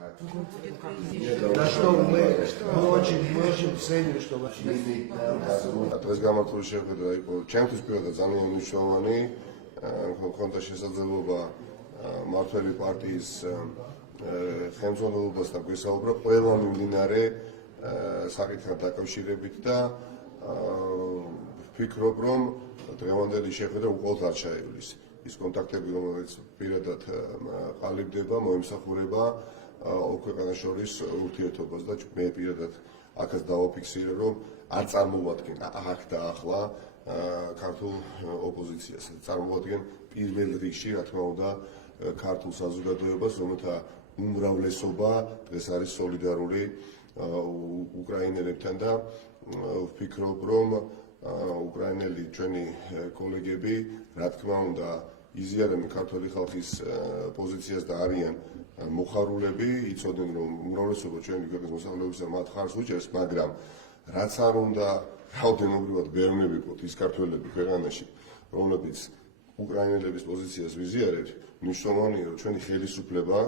На что мы очень ценим, что вы დღეს გამართული შეხვედრა იყო ჩემთვის პირადად ძალიან მნიშვნელოვანი. მქონდა შესაძლებლობა მმართველი პარტიის ხელმძღვანელობასთან გვესაუბრა ყველა მიმდინარე საკითხთან დაკავშირებით და ვფიქრობ, რომ დღევანდელი შეხვედრა უყოლოდ არ ჩაივლის. ის კონტაქტები, რომელიც პირადად ყალიბდება, მოემსახურება ორ ქვეყანას შორის ურთიერთობას და მე პირადად აქაც დავაფიქსირე, რომ არ წარმოვადგენ აქ და ახლა ქართულ ოპოზიციას. წარმოადგენ პირველ რიგში, რა თქმა უნდა, ქართულ საზოგადოებას, რომელთა უმრავლესობა დღეს არის სოლიდარული უკრაინელებთან და ვფიქრობ, რომ უკრაინელი ჩვენი კოლეგები, რა თქმა უნდა, იზიარებენ ქართული ხალხის პოზიციას და არიან მოხარულები, იცოდნენ, რომ უმრავლესობა ჩვენი ქვეყნის მოსახლეობისა მათ ხარს უჭერს, მაგრამ რაც არ უნდა რაოდენობრივად ბევრნი ვიყოთ ის ქართველები ქვეყანაში, რომლებიც უკრაინელების პოზიციას ვიზიარებთ, მნიშვნელოვანია, რომ ჩვენი ხელისუფლება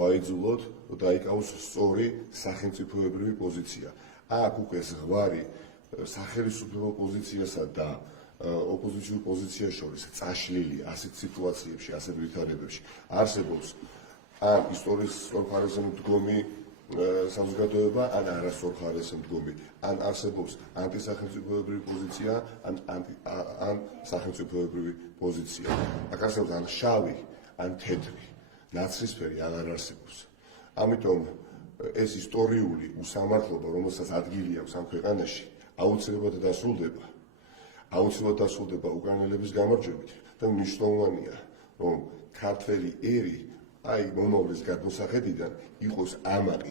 ვაიძულოთ და დაიკავოს სწორი სახელმწიფოებრივი პოზიცია. აქ უკვე ზღვარი სახელისუფლებო პოზიციასა და ოპოზიციურ პოზიციას შორის წაშლილი ასეთ სიტუაციებში, ასეთ ვითარებებში არსებობს ან ისტორიის სწორხარისზე მდგომი საზოგადოება, ან არასწორხარისზე მდგომი, ან არსებობს ანტისახელმწიფოებრივი პოზიცია, ან სახელმწიფოებრივი პოზიცია. აქ არსებობს ან შავი, ან თეთრი, ნაცრისფერი აღარ არსებობს. ამიტომ ეს ისტორიული უსამართლობა, რომელსაც ადგილი აქვს ამ ქვეყანაში, აუცილებლად დასრულდება უკრაინელების გამარჯვებით და მნიშვნელოვანია, რომ ქართველი ერი, აი მომავლის გადმოსახედიდან იყოს ამაყი.